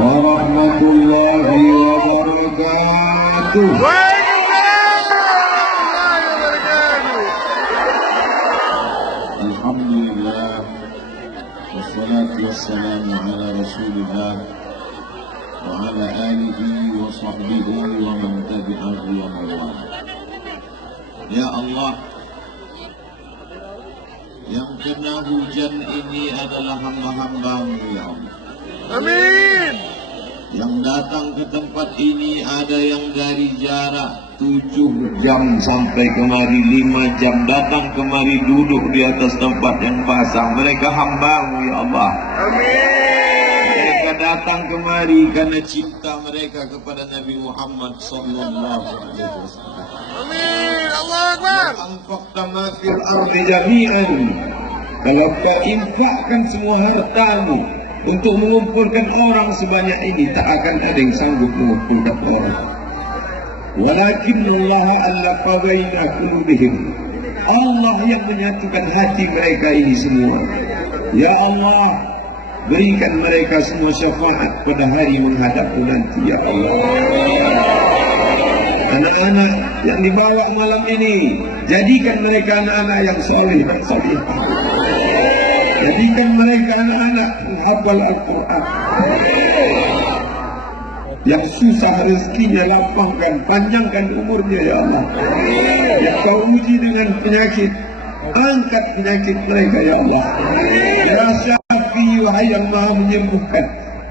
warahmatullahi wabarakatuh. Alhamdulillah, wassalatu wassalamu ala rasulillah wa ala alihi wa sahbihi wa man tabi'ahu wa man. Ya Allah, yang kena hujan ini adalah hamba-hamba-Mu, ya Allah. Amin. Yang datang ke tempat ini ada yang dari jarak 7 jam sampai kemari, 5 jam datang kemari duduk di atas tempat yang basah. Mereka hamba-Mu, ya Allah. Amin. Mereka datang kemari karena cinta mereka kepada Nabi Muhammad sallallahu alaihi wasallam. Amin. Allahu Akbar. Anfaqta ma fil ardi jami'an. Kalau kau infakkan semua hartamu untuk mengumpulkan orang sebanyak ini, tak akan ada yang sanggup mengumpulkan orang. Walakin Allah allafa baina qulubihim. Allah yang menyatukan hati mereka ini semua. Ya Allah, berikan mereka semua syafaat pada hari menghadapmu nanti, ya Allah. Anak-anak yang dibawa malam ini, jadikan mereka anak-anak yang soleh dan salihah. Jadikan mereka anak-anak penghafal Al-Quran. Yang susah rezekinya lapangkan, panjangkan umurnya, ya Allah. Yang kau uji dengan penyakit, angkat penyakit mereka, ya Allah. Ya Syafi, wahai yang maha menyembuhkan.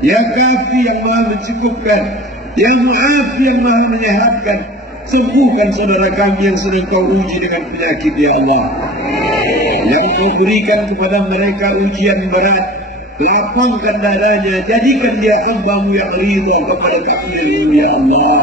Ya Kafi, yang maha mencukupkan. Ya Mu'afi, yang maha menyehatkan. Sembuhkan saudara kami yang sedang kau uji dengan penyakit, ya Allah. Yang kau berikan kepada mereka ujian berat, lapangkan dadanya, jadikan dia hamba-Mu yang ridha kepada kami, ya Allah.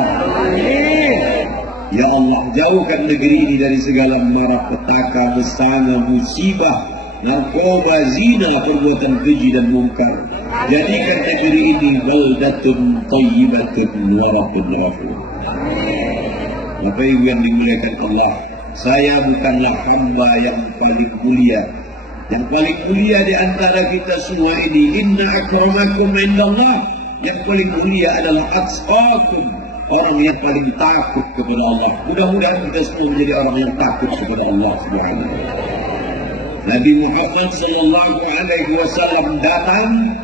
Ya Allah, jauhkan negeri ini dari segala malapetaka, bencana, musibah, narkoba, zina, perbuatan keji dan mungkar. Jadikan negeri ini baldatun thayyibatun wa rabbun ghafur. Bapak Ibu yang dimuliakan Allah, saya bukanlah hamba yang paling mulia. Yang paling mulia di antara kita semua ini, inna akramakum indallah, yang paling mulia adalah atqakum, orang yang paling takut kepada Allah. Mudah-mudahan kita semua menjadi orang yang takut kepada Allah Subhanahu wa taala. Nabi Muhammad sallallahu alaihi wasallam datang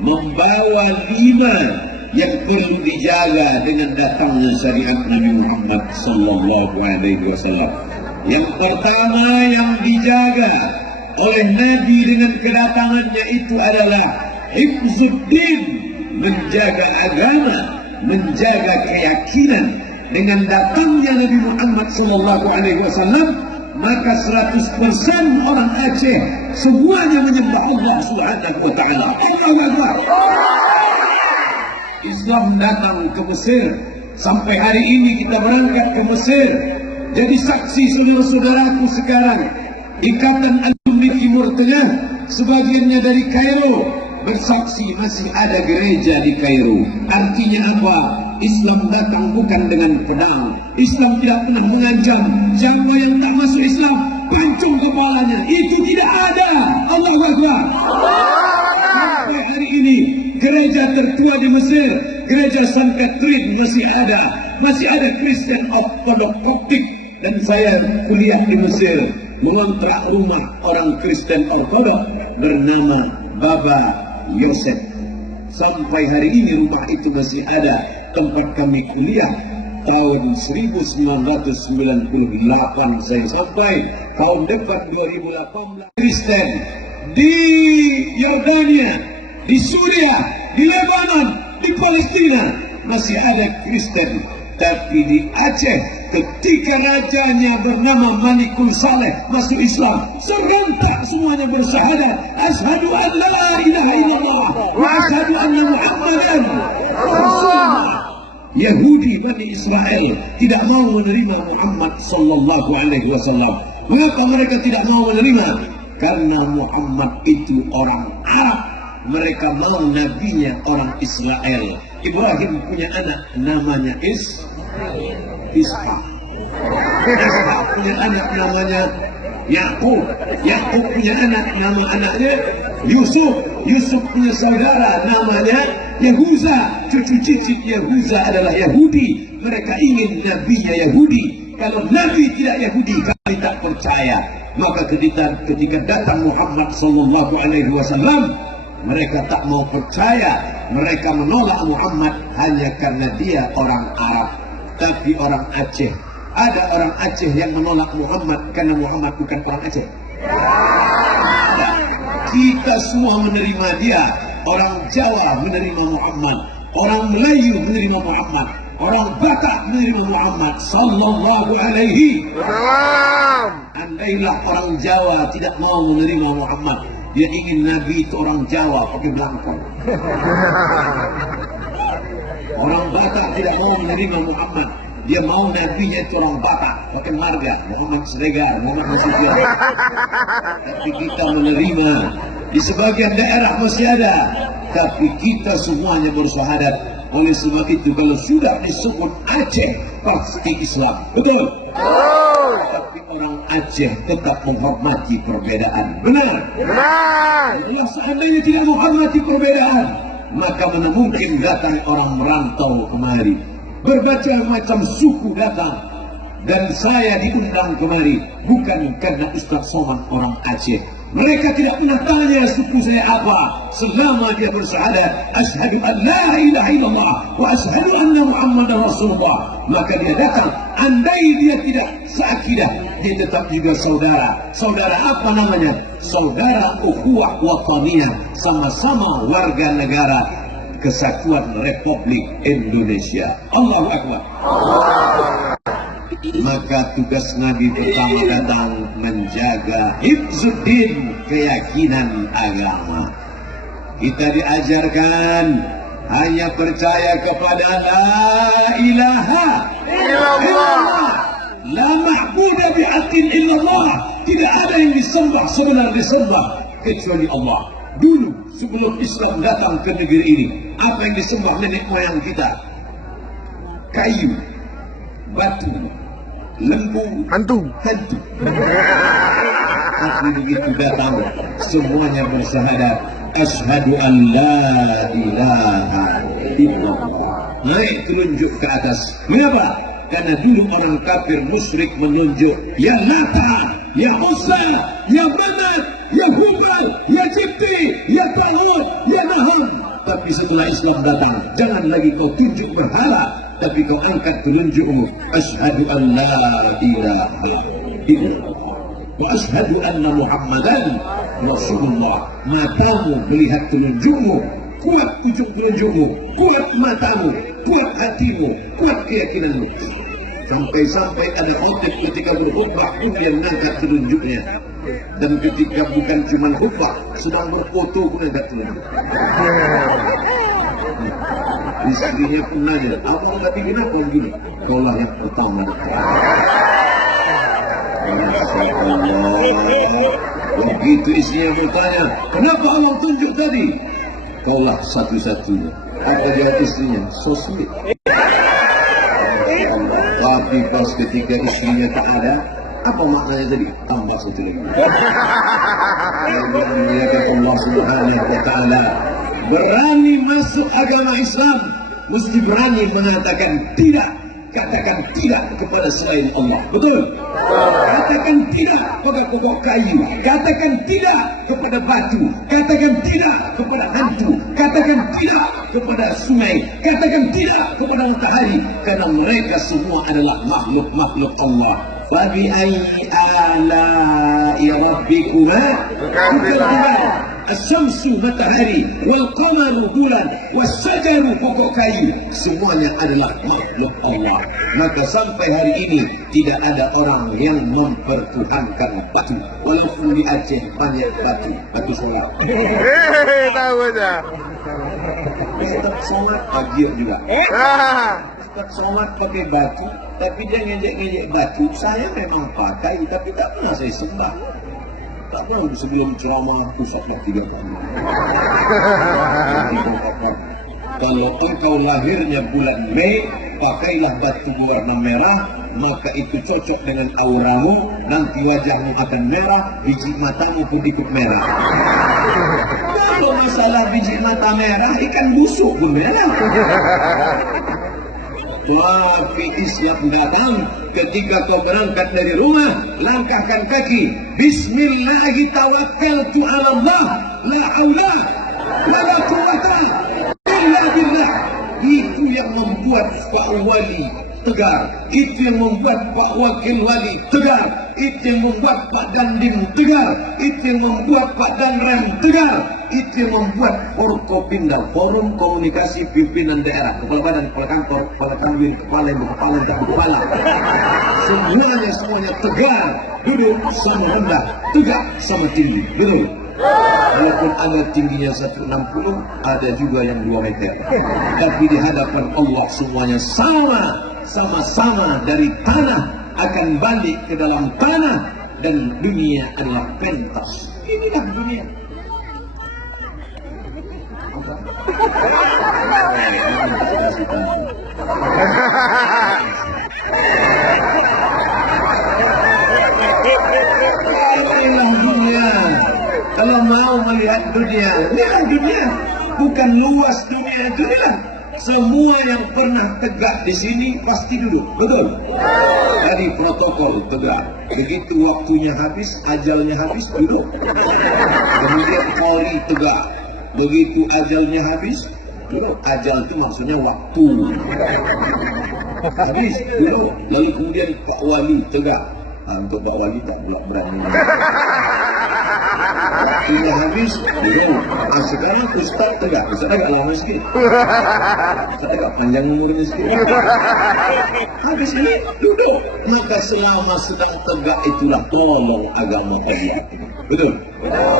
membawa 5 yang perlu dijaga dengan datangnya syariat Nabi Muhammad sallallahu alaihi wasallam. Yang pertama yang dijaga oleh Nabi dengan kedatangannya itu adalah hifzuddin, menjaga agama, menjaga keyakinan. Dengan datangnya Nabi Muhammad sallallahu alaihi wasallam, maka 100% orang Aceh semuanya menyembah Allah Subhanahu wa taala. Allahu Akbar. Islam datang ke Mesir. Sampai hari ini kita berangkat ke Mesir. Jadi saksi saudara-saudaraku sekarang, Ikatan Alumni Timur Tengah, sebagiannya dari Kairo, bersaksi masih ada gereja di Kairo. Artinya apa? Islam datang bukan dengan pedang. Islam tidak pernah mengancam. Siapa yang tak masuk Islam, pancung kepalanya. Itu tidak ada. Allahu Akbar. Sampai hari ini gereja tertua di Mesir, gereja San Catherine masih ada. Masih ada Kristen Ortodok Koptik. Dan saya kuliah di Mesir, mengontrak rumah orang Kristen Ortodok bernama Baba Yosef. Sampai hari ini rumah itu masih ada. Tempat kami kuliah tahun 1998 saya sampai tahun depan 2018. Kristen di Yordania, di Suriah, di Lebanon, di Palestina masih ada Kristen. Tapi di Aceh, ketika rajanya bernama Malikul Saleh masuk Islam, serentak semuanya bersyahadat, asyhadu an la ilaha illallah wa asyhadu anna Muhammadan Rasulullah. Yahudi Bani Israel tidak mau menerima Muhammad sallallahu alaihi wasallam. Mengapa mereka tidak mau menerima? Karena Muhammad itu orang Arab. Mereka mau nabinya orang Israel. Ibrahim punya anak namanya Ishak. Ishak punya anak namanya Yakub. Yakub punya anak, nama anaknya Yusuf. Yusuf punya saudara namanya Yahuza, cucu cicit Yahuza adalah Yahudi. Mereka ingin nabinya Yahudi. Kalau nabi tidak Yahudi, kami tak percaya. Maka ketika datang Muhammad sallallahu alaihi wasallam, mereka tak mau percaya. Mereka menolak Muhammad hanya karena dia orang Arab, tapi orang Aceh. Ada orang Aceh yang menolak Muhammad karena Muhammad bukan orang Aceh. Kita semua menerima dia. Orang Jawa menerima Muhammad, orang Melayu menerima Muhammad, orang Batak menerima Muhammad sallallahu alaihi wasallam. Andailah orang Jawa tidak mau menerima Muhammad, dia ingin Nabi itu orang Jawa pakai belangkon. Orang Batak tidak mau menerima Muhammad, dia mau nabinya itu orang Batak pakai marga Muhammad Siregar, Muhammad Nasution. Tapi kita menerima. Di sebagian daerah masih ada, tapi kita semuanya bersyahadat. Oleh sebab itu kalau sudah disebut Aceh pasti Islam, betul? Tapi orang Aceh tetap menghormati perbedaan. Benar? Benar. Kalau seandainya tidak menghormati perbedaan, maka mana mungkin datang orang merantau kemari, berbagai macam suku datang. Dan saya diundang kemari bukan karena Ustaz Somad orang Aceh. Mereka tidak pernah tanya suku saya apa. Selama dia bersyahadat asyhadu an la ilaha illallah wa asyhadu anna muhammadar rasulullah, maka dia datang. Andai dia tidak seakidah, dia tetap juga saudara. Saudara apa namanya? Saudara ukhuwah wataniyah, sama-sama warga negara Kesatuan Republik Indonesia. Allahu Akbar. Maka tugas Nabi pertama datang menjaga hifzuddin, keyakinan agama. Kita diajarkan hanya percaya kepada la ilaha illallah, la ma'budu bihaqqin illallah. Tidak ada yang disembah sebenar disembah kecuali Allah. Dulu sebelum Islam datang ke negeri ini, apa yang disembah nenek moyang kita? Kayu, batu, lembu, hantu. Tapi begitu datang, semuanya bersyahadat asyhadu an la ilaha illallah. Naik telunjuk ke atas. Mengapa? Karena dulu orang kafir musyrik menunjuk ya Lata, ya Uzza, ya Manat, ya Hubal, ya Jibti, ya Taghut, ya Nahum. Tapi setelah Islam datang, jangan lagi kau tunjuk berhala, tapi kau angkat telunjukmu. Asyhadu an la ilaha illallah wa asyhadu anna Muhammadan Rasulullah. Matamu melihat telunjukmu, kuat ujung telunjukmu, kuat matamu, kuat hatimu, kuat keyakinanmu. Sampai-sampai ada khotib ketika berkhutbah pun dia mengangkat telunjuknya. Dan ketika bukan cuma khutbah, sedang berfoto pun angkat telunjuk. Istrinya pun nanya, abang nggak bikin apa begini? Kaulah yang pertama. Begitu istrinya bertanya, kenapa abang tunjuk tadi? Kaulah satu-satunya. Kata dia istrinya, so sweet. Tapi pas ketika istrinya tak ada, apa maknanya tadi? Tambah satu lagi. Allah Subhanahu wa Ta'ala berani masuk agama Islam, mesti berani mengatakan tidak. Katakan tidak kepada selain Allah. Betul? Katakan tidak kepada pokok kayu. Katakan tidak kepada batu. Katakan tidak kepada hantu. Katakan tidak kepada sungai. Katakan tidak kepada matahari. Karena mereka semua adalah makhluk-makhluk Allah. Fabi ayyi ala'i rabbikuma tukadziban. As-syamsu matahari, wal qamaru bulan, was-syajaru pokok kayu, semuanya adalah makhluk Allah. Maka sampai hari ini tidak ada orang yang mempertuhankan batu. Walaupun di Aceh banyak batu sholat. Tahu aja. Ustaz sholat pagi juga. Ustaz sholat pakai batu, tapi dia ngejek-ngejek batu. Saya memang pakai, tapi tak pernah saya sembah. Tak pernah sebelum ceramah Ustaznya 3 kali. Kalau engkau lahirnya bulan Mei, pakailah batu berwarna merah, maka itu cocok dengan auramu. Nanti wajahmu akan merah, biji matamu pun ikut merah. Kalau masalah biji mata merah, ikan busuk pun merah. Tapi Islam datang ketika kau berangkat dari rumah, langkahkan kaki. Bismillahi tawakkaltu ala Allah, la haula wa la quwwata illa billah. Itu yang membuat Pak Wali tegar, itu yang membuat Pak Wakil Wali tegar, itu yang membuat Pak Dandim tegar, itu yang membuat Pak Danram tegar, itu yang membuat Forkopimda, Forum Komunikasi Pimpinan Daerah, Kepala Badan, Kepala Kantor, Kepala Kanwil, Kepala Ibu, Kepala Ibu, Kepala, semuanya tegar, duduk sama rendah, tegak sama tinggi, betul. Walaupun ada tingginya 160, ada juga yang 2 meter. Tapi di hadapan Allah semuanya sama-sama dari tanah akan balik ke dalam tanah, dan dunia adalah pentas. Inilah dunia. Inilah dunia. Kalau mau melihat dunia, lihat dunia. Bukan luas dunia itu, lihat. Semua yang pernah tegak di sini pasti duduk, betul? Tadi protokol tegak. Begitu waktunya habis, ajalnya habis, duduk. Kemudian Polri tegak. Begitu ajalnya habis, duduk. Ajal itu maksudnya waktu. Habis, duduk. Lalu kemudian Pak Wali tegak. Untuk Pak Wali tak belum berani. Waktunya habis, duduk. Sekarang Ustaz tegak. Ustaz agak lama sikit. Ustaz agak panjang umurnya sikit. Habis ini duduk. Maka selama sedang tegak itulah tolong agama Allah. Betul?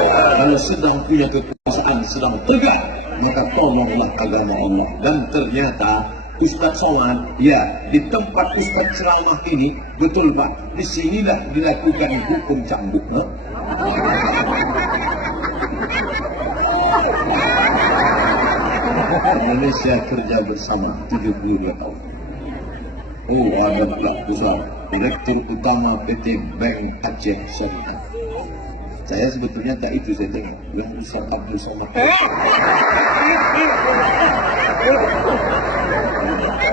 Kalau sedang punya kekuasaan, sedang tegak, maka tolonglah agama Allah. Dan ternyata Ustaz Somad, ya, di tempat Ustaz ceramah ini, betul Pak, disinilah dilakukan hukum cambuk. Indonesia kerja bersama 72 tahun. Oh, ada Pak Besar, Direktur Utama PT Bank Aceh Syariah. Saya sebetulnya tak itu, saya tengok. Yang Ustaz Abdul Somad.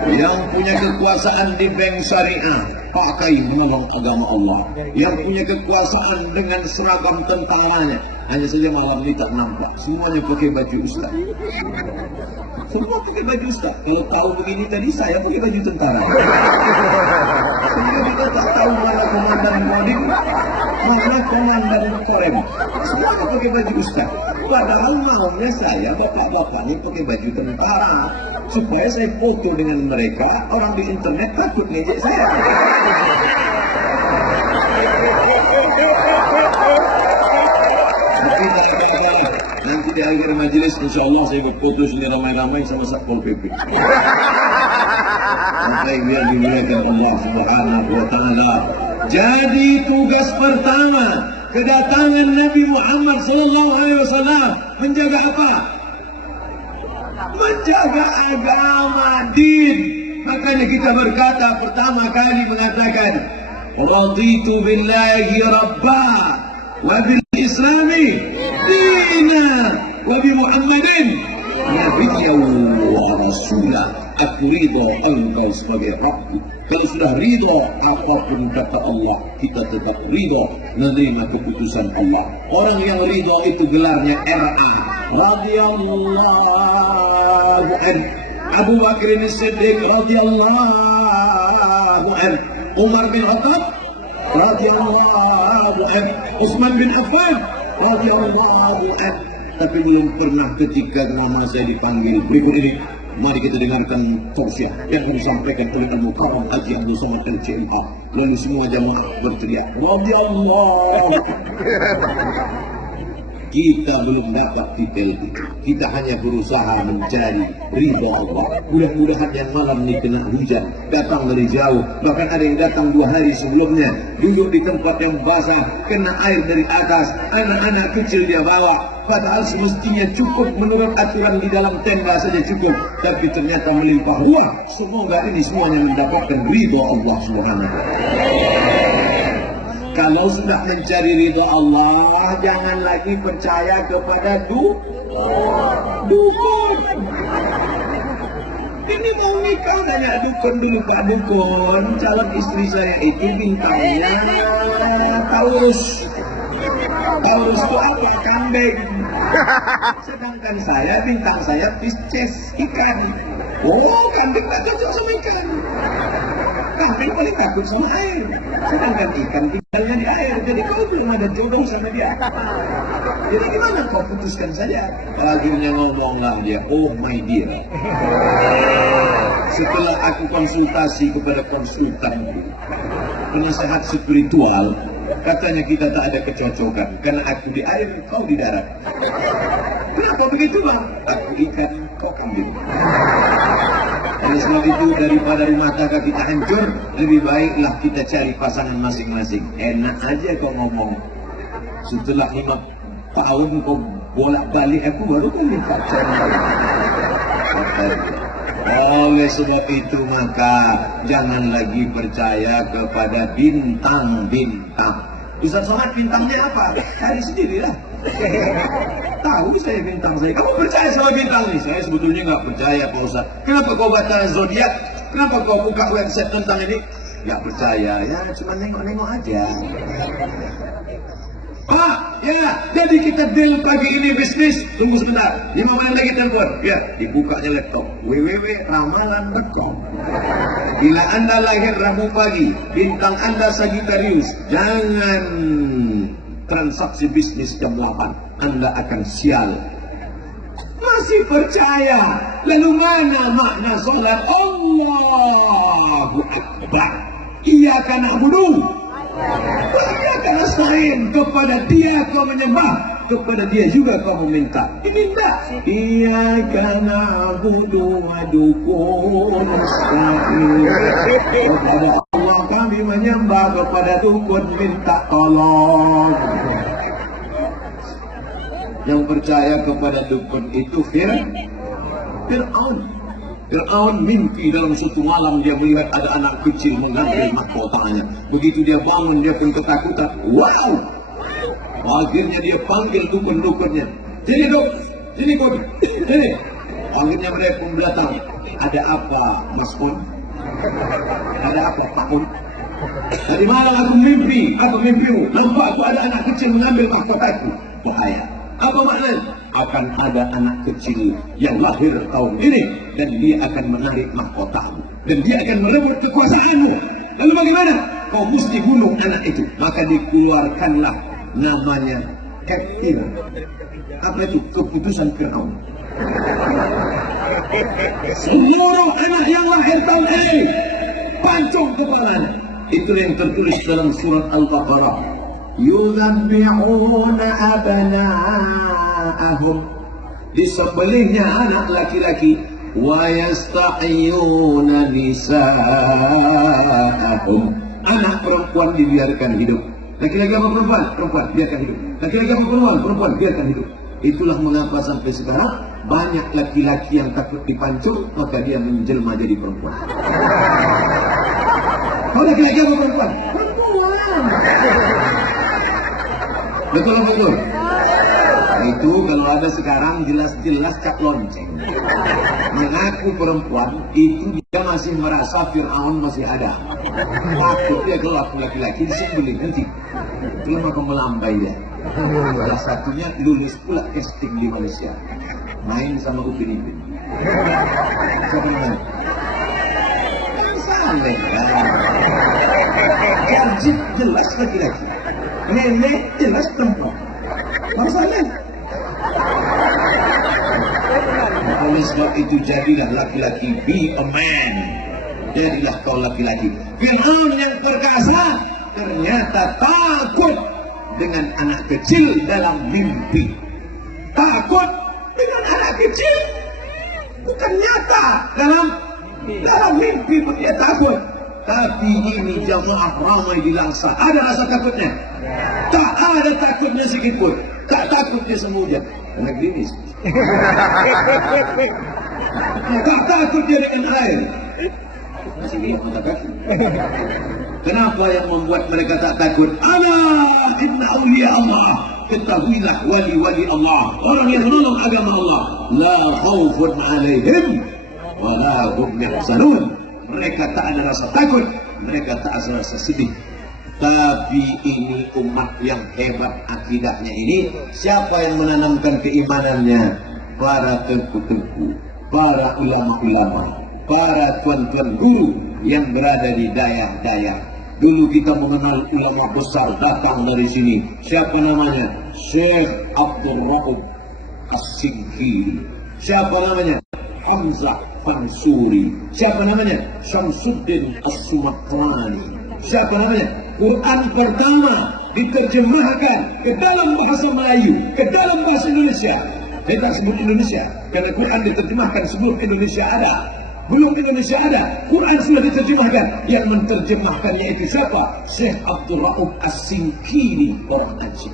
Yang punya kekuasaan di bank syariah, pakai menolong agama Allah. Yang punya kekuasaan dengan seragam tentaranya, hanya saja malam ini tak nampak. Semuanya pakai baju Ustaz. Semua pakai baju Ustaz. Kalau tahu begini tadi, saya pakai baju tentara. Sehingga kita tak tahu mana komandan Kodim, mana komandan Korem. Semuanya pakai baju Ustaz. Padahal maunya saya, bapak-bapak ini pakai baju tentara. Supaya saya foto dengan mereka, orang di internet takut ngejek saya. Tapi tak apa-apa. Nanti di akhir majelis, insya Allah saya berfoto sini ramai-ramai sama Satpol PP. Sampai biar dimuliakan Allah Subhanahu wa Ta'ala. Jadi tugas pertama kedatangan Nabi Muhammad SAW menjaga apa? Menjaga agama, din. Makanya kita berkata pertama kali mengatakan raditu billahi rabba wa bil islami dina wa bi Muhammadin nabiyyan wa rasulah. Aku ridho engkau sebagai Rabb. Kalau sudah ridho apapun kata Allah, kita tetap ridho menerima keputusan Allah. Orang yang ridho itu gelarnya RA, radhiyallahu anhu. Abu Bakr As-Siddiq radhiyallahu anhu. Umar bin Khattab radhiyallahu anhu. Utsman bin Affan radhiyallahu anhu. Tapi belum pernah ketika nama saya dipanggil. Berikut ini, mari kita dengarkan tausiah yang disampaikan oleh Al-Mukarram Haji Abdul Somad LCMA. Lalu semua jamaah berteriak radhiyallahu. Kita belum dapat titel itu. Kita hanya berusaha mencari ridha Allah. Mudah-mudahan yang malam ini kena hujan, datang dari jauh. Bahkan ada yang datang 2 hari sebelumnya, duduk di tempat yang basah, kena air dari atas, anak-anak kecil dia bawa. Padahal semestinya cukup menurut aturan di dalam tenda saja cukup. Tapi ternyata melimpah ruah. Semoga ini semuanya mendapatkan ridha Allah Subhanahu wa Ta'ala. Kalau sudah mencari ridha Allah, bawah jangan lagi percaya kepada dukun. Ini mau nikah nanya dukun dulu, Pak Dukun, calon istri saya itu bintangnya Taurus. Taurus itu apa? Kambing. Sedangkan saya bintang saya Pisces, ikan. Oh, kambing tak cocok sama ikan. Kambing paling takut sama air. Sedangkan ikan tinggalnya di air. Jadi kau belum ada jodoh sama dia. Jadi gimana kau putuskan saja? Akhirnya ngomonglah dia, oh my dear. Setelah aku konsultasi kepada konsultan, penasehat spiritual, katanya kita tak ada kecocokan. Karena aku di air, kau di darat. Kenapa begitu bang? Aku ikan, kau kambing. Oleh sebab itu daripada rumah tangga kita hancur, lebih baiklah kita cari pasangan masing-masing. Enak aja kau ngomong. Setelah 5 tahun kau bolak-balik aku baru kau minta pacaran. Oleh sebab itu maka jangan lagi percaya kepada bintang-bintang. Ustaz Somad bintangnya apa? Cari sendirilah. Tahu saya bintang saya. Kamu percaya sama bintang ini? Saya sebetulnya nggak percaya Pak Ustaz. Kenapa kau baca zodiak? Kenapa kau buka website tentang ini? Nggak percaya. Ya cuma nengok-nengok aja. Pak, ya, jadi kita deal pagi ini bisnis. Tunggu sebentar, 5 menit lagi telepon. Ya, dibukanya laptop www.ramalan.com. Bila Anda lahir Rabu pagi, bintang Anda Sagittarius, jangan transaksi bisnis jam 8. Anda akan sial. Masih percaya? Lalu mana makna salat? Allahu Akbar. Iyyaka na'budu. Iyyaka nasta'in. Kepada dia kau menyembah, kepada dia juga kau meminta. Ini enggak. Iyyaka na'budu wa dukun nasta'in. Kepada Allah kami menyembah, kepada dukun minta tolong. Yang percaya kepada dukun itu Fir'aun. Fir'aun mimpi dalam suatu malam dia melihat ada anak kecil mengambil mahkotanya. Begitu dia bangun dia pun ketakutan. Wow! Akhirnya dia panggil dukun-dukunnya. Sini duk, sini kau, sini. Akhirnya mereka pun datang. Ada apa Mas Pun? Ada apa Pak Pun? Dari malam aku mimpi, apa mimpimu? Nampak aku ada anak kecil mengambil mahkotaku. Bahaya. Apa maknanya? Akan ada anak kecil yang lahir tahun ini dan dia akan menarik mahkotamu dan dia akan merebut kekuasaanmu. Lalu bagaimana? Kau mesti bunuh anak itu. Maka dikeluarkanlah namanya Kefir. Apa itu? Keputusan Fir'aun. Seluruh anak yang lahir tahun ini pancung kepalanya. Itu yang tertulis dalam surat Al-Baqarah. Yudhabbi'una abna'ahum, disembelihnya anak laki-laki, wa yastahiyuna nisa'ahum, anak perempuan dibiarkan hidup. Laki-laki apa perempuan? Perempuan biarkan hidup. Laki-laki apa perempuan? Perempuan biarkan hidup. Itulah mengapa sampai sekarang banyak laki-laki yang takut dipancung, maka dia menjelma jadi perempuan. Kau laki-laki apa perempuan? Perempuan. Betul betul. Itu kalau ada sekarang jelas-jelas cak lonceng. Mengaku perempuan itu dia masih merasa Fir'aun masih ada. Takut dia kalau aku laki-laki disembelih nanti. Itu maka melambai dia. Salah satunya lulus pula casting di Malaysia. Main sama Upin Ipin. Siapa namanya? Saleh. Karjit jelas laki-laki. Nenek jelas perempuan. Masalah. Oleh sebab itu jadilah laki-laki, be a man. Jadilah kau laki-laki. Fir'aun yang perkasa ternyata takut dengan anak kecil dalam mimpi. Takut dengan anak kecil bukan nyata dalam mimpi pun dia takut. Tapi ini jamaah ramai di Langsa. Ada rasa takutnya? Tak ada takutnya sedikit pun. Tak takut dia semuanya. Karena klinis. Tak takut dia dengan air. Masih lihat mata kaki. Kenapa yang membuat mereka tak takut? Ana inna awliya Allah ketahuilah wali-wali Allah, orang yang menolong agama Allah, la khaufun alaihim wa la hum yahzanun. Mereka tak ada rasa takut, mereka tak ada rasa sedih. Tapi ini umat yang hebat akidahnya ini, siapa yang menanamkan keimanannya? Para tengku-tengku, para ulama-ulama, para tuan-tuan guru yang berada di daerah-daerah. Dulu kita mengenal ulama besar datang dari sini. Siapa namanya? Syekh Abdul Raub As-Singkiri. Siapa namanya? Hamzah Mansuri. Siapa namanya? Syamsuddin As-Sumatrani. Siapa namanya? Quran pertama diterjemahkan ke dalam bahasa Melayu, ke dalam bahasa Indonesia. Saya tak sebut Indonesia karena Quran diterjemahkan sebelum Indonesia ada. Belum Indonesia ada, Quran sudah diterjemahkan. Yang menterjemahkannya itu siapa? Syekh Abdul Raub As-Singkiri, orang Aceh.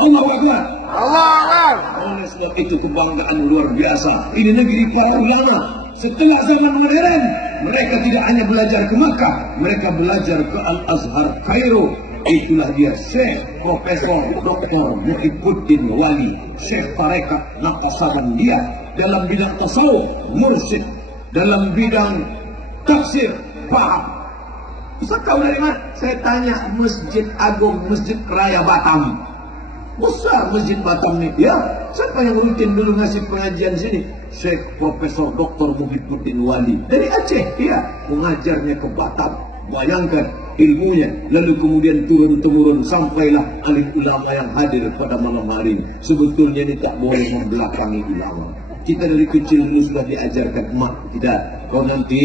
Allahu Akbar. Allah Akbar. Oleh sebab itu kebanggaan luar biasa. Ini negeri para ulama. Setelah zaman modern, mereka tidak hanya belajar ke Makkah, mereka belajar ke Al-Azhar Kairo. Itulah dia Syekh Profesor Dr. Muhyiddin Wali, Syekh Tarekat Naqsabandia dalam bidang tasawuf, mursyid dalam bidang tafsir, paham. Ustaz tahu dari mana? Saya tanya Masjid Agung, Masjid Raya Batam. Besar Masjid Batam ini. Ya, siapa yang rutin dulu ngasih pengajian sini? Syekh Profesor Dr. Muhyiddin Wali dari Aceh. Ya, mengajarnya ke Batam. Bayangkan ilmunya, lalu kemudian turun-temurun sampailah alim ulama yang hadir pada malam hari ini. Sebetulnya ini tak boleh membelakangi ulama. Kita dari kecil dulu sudah diajarkan emak kita, kau nanti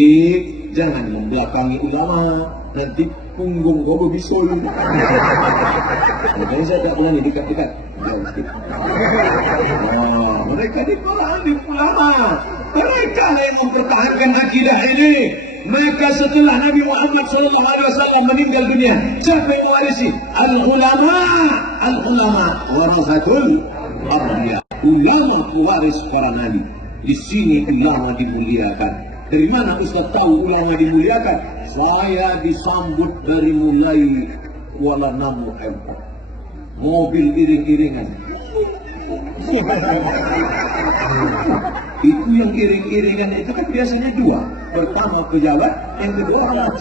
jangan membelakangi ulama, nanti punggung kau berbisul. Makanya saya tak berani dekat-dekat. Mereka dipelajari ulama, mereka lah yang mempertahankan akidah ini. Maka setelah Nabi Muhammad SAW meninggal dunia, siapa yang mewarisi? Al-ulama, al-ulama warasatul anbiya. Ulama pewaris para nabi. Di sini ulama dimuliakan. Dari mana Ustaz tahu ulama dimuliakan? Saya disambut dari mulai Kuala Namu Airport. Mobil iring-iringan. Itu yang iring-iringan itu kan biasanya dua. Pertama pejabat, yang kedua alat.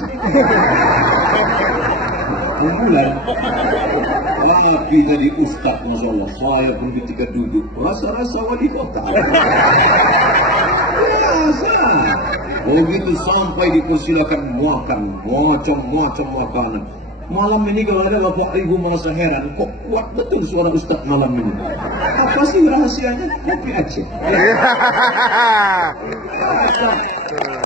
Bulan. Tapi tadi Ustaz, Masya Allah, saya pun ketika duduk rasa-rasa wali kota. Biasa. Begitu sampai dipersilakan makan macam-macam makanan. Malam ini kalau ada Bapak Ibu merasa heran, kok kuat betul suara Ustaz malam ini. Apa sih rahasianya? Kopi Aceh.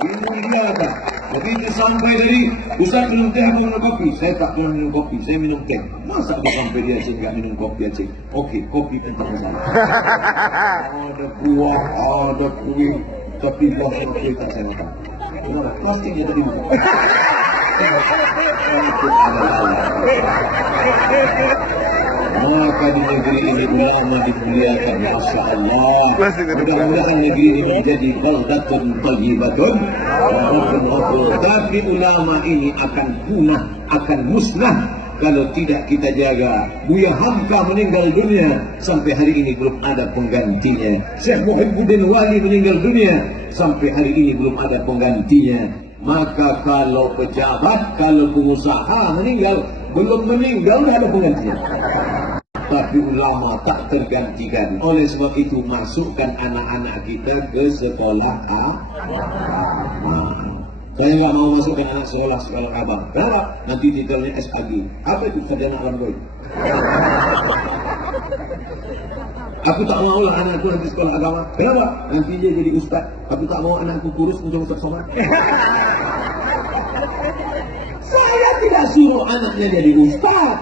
Ini dia kan. Begitu sampai dari Ustaz minum teh atau minum kopi? Saya tak mau minum kopi, saya minum teh. Masa aku sampai di Aceh nggak minum kopi Aceh? Oke, kopi pun tak masalah. Ada buah, ada kue, tapi buah sama kue tak saya makan. Plastiknya tadi bukan. Maka di negeri ini ulama dimuliakan, Masya Allah. Mudah-mudahan negeri ini menjadi baldatun thayyibatun. Tapi ulama ini akan punah, akan musnah kalau tidak kita jaga. Buya Hamka meninggal dunia, sampai hari ini belum ada penggantinya. Syekh Muhyiddin Wali meninggal dunia, sampai hari ini belum ada penggantinya. Maka kalau pejabat, kalau pengusaha meninggal, belum meninggal, tidak ada penggantinya. Tapi ulama tak tergantikan. Oleh sebab itu masukkan anak-anak kita ke sekolah Saya nggak mau masukkan anak sekolah abang. Kenapa? Nanti titelnya SAG. Apa itu sarjana alam goib? Aku tak mau lah anakku nanti sekolah agama. Kenapa? Nanti dia jadi ustaz. Aku tak mau anakku kurus untuk ustaz somad. Saya tidak suruh anaknya jadi ustaz.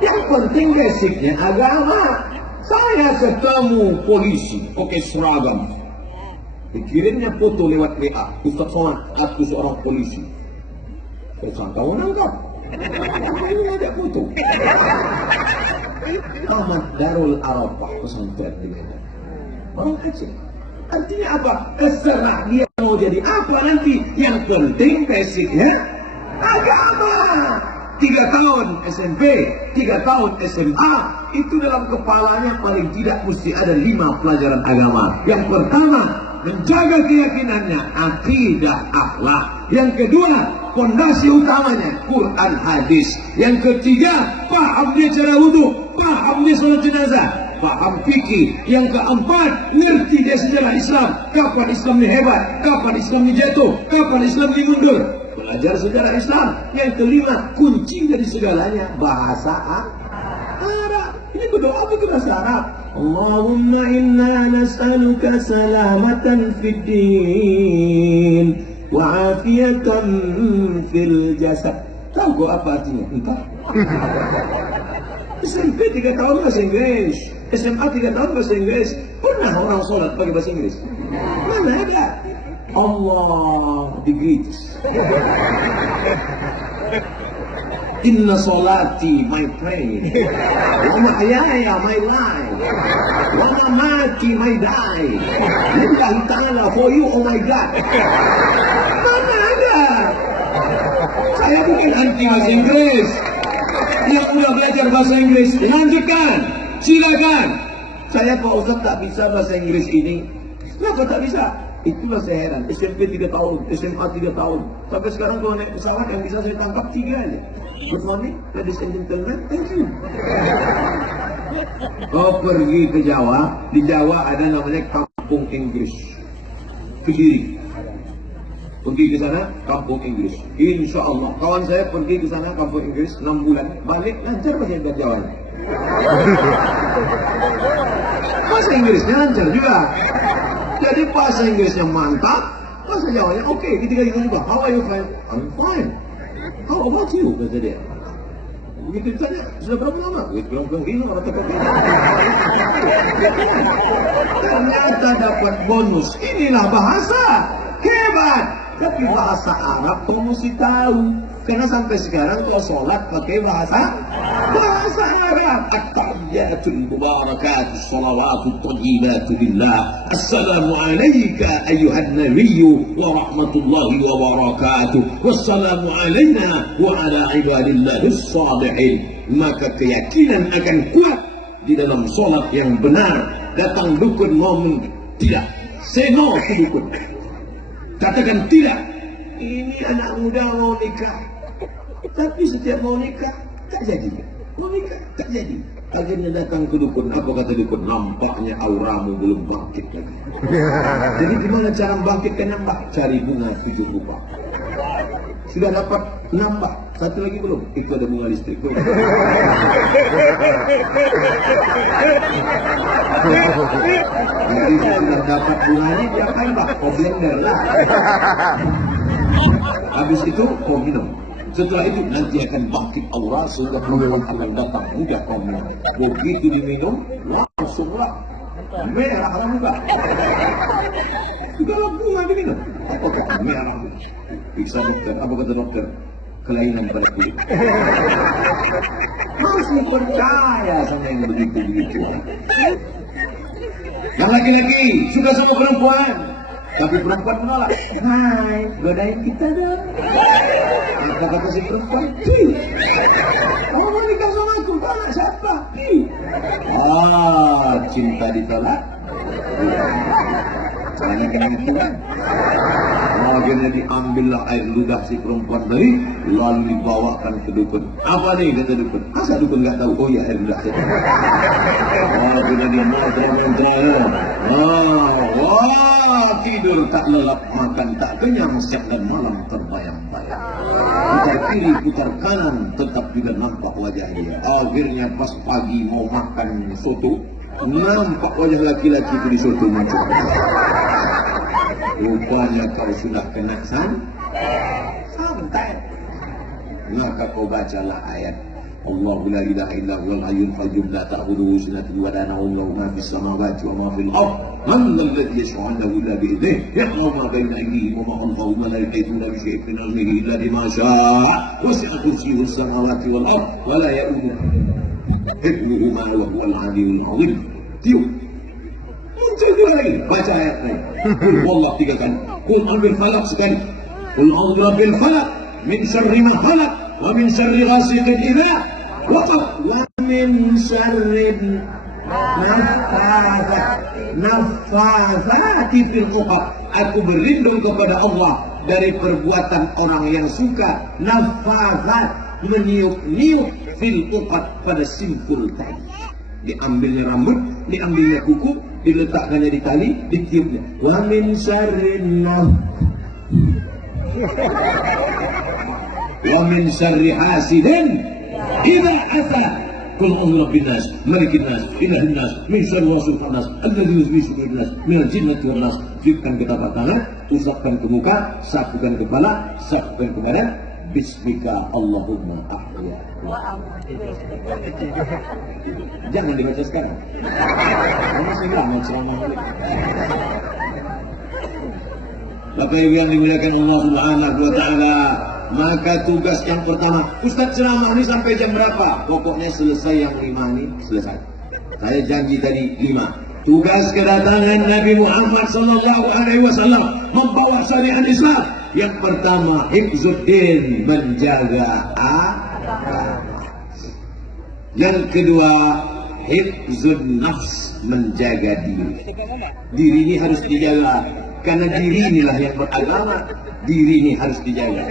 Yang penting basicnya agama. Saya ketemu polisi pakai seragam, dikirimnya foto lewat WA. Ustaz somad, aku seorang polisi. Saya sangka mau nangkap. Ini ada foto. Taman Darul Arafah pesantren di Medan. Orang Aceh. Artinya apa? Terserah dia mau jadi apa nanti. Yang penting basicnya agama. 3 tahun SMP, 3 tahun SMA, itu dalam kepalanya paling tidak mesti ada 5 pelajaran agama. Yang pertama, menjaga keyakinannya, akidah, akhlak. Yang kedua, fondasi utamanya Quran hadis. Yang ketiga, paham dia cara wudhu, paham dia salat jenazah, paham fikih. Yang keempat, ngerti dia sejarah Islam, kapan Islam ini hebat, kapan Islam ini jatuh, kapan Islam ini mundur. Belajar sejarah Islam. Yang kelima, kunci dari segalanya bahasa Arab. Ini berdoa pakai bahasa Arab. Allahumma inna nas'aluka salamatan fid din wa afiyatan fil jasad. Tahu kau apa artinya? Entah. SMP 3 tahun bahasa Inggris, SMA 3 tahun bahasa Inggris. Pernah orang sholat pakai bahasa Inggris? Mana ada? Allah the greatest. Inna solati my prayer, wa mahyaya my life, wa mamati my die. Lillahi ta'ala for you, oh my God. Mana ada? Saya bukan anti bahasa Inggris. Yang sudah belajar bahasa Inggris, lanjutkan, silakan. Saya Pak Ustaz tak bisa bahasa Inggris ini. Kenapa tak bisa? Itulah saya heran. SMP 3 tahun, SMA 3 tahun. Sampai sekarang kalau naik pesawat yang bisa saya tangkap 3 aja. Good morning, ladies and gentlemen, thank you. Oh, pergi ke Jawa. Di Jawa ada namanya kampung Inggris, Kediri. Pergi ke sana, kampung Inggris. Insya Allah, kawan saya pergi ke sana, kampung Inggris 6 bulan. Balik lancar bahasa Jawa. Bahasa Inggrisnya lancar juga. Jadi bahasa Inggrisnya mantap, bahasa Jawanya oke. Ketika itu juga, how are you fine? I'm fine. How about you? Kata dia. Begitu ditanya, sudah berapa lama? Bilang gila, kata kata. Ternyata dapat bonus. Inilah bahasa hebat. Tapi bahasa Arab kau mesti tahu. Karena sampai sekarang kau sholat pakai bahasa Arab. At-tahiyyatul mubarakatus salawatut thayyibatu lillah. Assalamu alayka ayyuhan nabiyyu wa rahmatullahi wa barakatuh. Wassalamu alayna wa ala ibadillahis salihin. Maka keyakinan akan kuat di dalam sholat yang benar. Datang dukun ngomong tidak, say no to dukun. Katakan tidak. Ini anak muda mau nikah, tapi setiap mau nikah tak jadi. Mau nikah tak jadi. Akhirnya datang ke dukun. Apa kata dukun? Nampaknya auramu belum bangkit lagi. Jadi gimana cara bangkitkan nambah? Cari bunga 7 rupa. Sudah dapat nambah, satu lagi belum? Itu ada bunga listrik. Jadi sudah dapat bunganya dia tambah, kau blender lah. Habis itu kau minum. Setelah itu nanti akan bangkit aura sehingga perempuan akan datang mudah kau minum. Begitu diminum, langsunglah merah rambut. Kalau bunga diminum, apakah merah? Periksa dokter, apa kata dokter? Kelainan pada kulit. Masih percaya sama yang begitu-begitu. Yang laki-laki suka sama perempuan, tapi perempuan menolak. Hai, godain kita dong. Apa kata si perempuan? Oh, mau nikah sama aku, kau anak siapa? Cinta ditolak. Caranya kena itu kan. Akhirnya diambillah air ludah si perempuan dari, lalu dibawakan ke dukun. Apa nih kata dukun? Masa dukun nggak tahu? Oh ya, air ludah saja. Akhirnya dia mantra. Tidur tak lelap, makan tak kenyang, siang dan malam terbayang-bayang. Putar kiri, putar kanan, tetap juga nampak wajah dia. Akhirnya pas pagi mau makan soto, nampak wajah laki-laki itu di soto muncul. Rupanya kau sudah kena santai. Maka kau bacalah ayat Allahu la ilaha illa huwal hayyul qayyum la ta'khudhuhu sinatun wa la nawm lahu ma fis samawati wa ma fil ardh man dhal ladzi yashfa'u 'indahu illa bi idhnihi ya'lamu ma bayna aydihim wa ma khalfahum wa la yuhituna bi shay'in min 'ilmihi illa bima sha'a wasi'a kursiyyuhu as-samawati wal ardh wa la ya'uduhu hifdhuhuma wa huwal 'aliyyul 'azim. Tiup. Muncul dua lagi, baca ayat lain. Qul wallah 3 kali. Qul a'udzu bil falaq sekali. Qul a'udzu birabbil falaq min syarri ma khalaq wa min syarri ghasiqin idza waqab, wa min syarri nafathati fil uqad. Aku berlindung kepada Allah dari perbuatan orang yang suka nafathat, meniup-niup fil uqad, pada simpul tali. Diambilnya rambut, diambilnya kuku, diletakkannya di tali, ditiupnya. Wa min syarrin wa min syarri hasidin idza hasad. Qul a'udzu birabbin nas, malikin nas, ilahin nas, min syarri waswasil nas, alladzi yuwaswisu fi nas, minal jinnati wan nas. Tiupkan ke tapak tangan, usapkan ke muka, sapukan kepala, sapukan ke badan. Bismika Allahumma ahya. Jangan dibaca sekarang. Masih lama ceramah. Bapak Ibu yang dimuliakan Allah Subhanahu wa taala, maka tugas yang pertama, Ustaz ceramah ini sampai jam berapa? Pokoknya selesai yang 5 ini, selesai. Saya janji tadi 5. Tugas kedatangan Nabi Muhammad sallallahu alaihi wasallam membawa syariat Islam. Yang pertama, hifzuddin, menjaga akal. Yang kedua, hifzun nafs, menjaga diri. Diri ini harus dijaga, karena diri inilah yang beragama. Diri ini harus dijaga.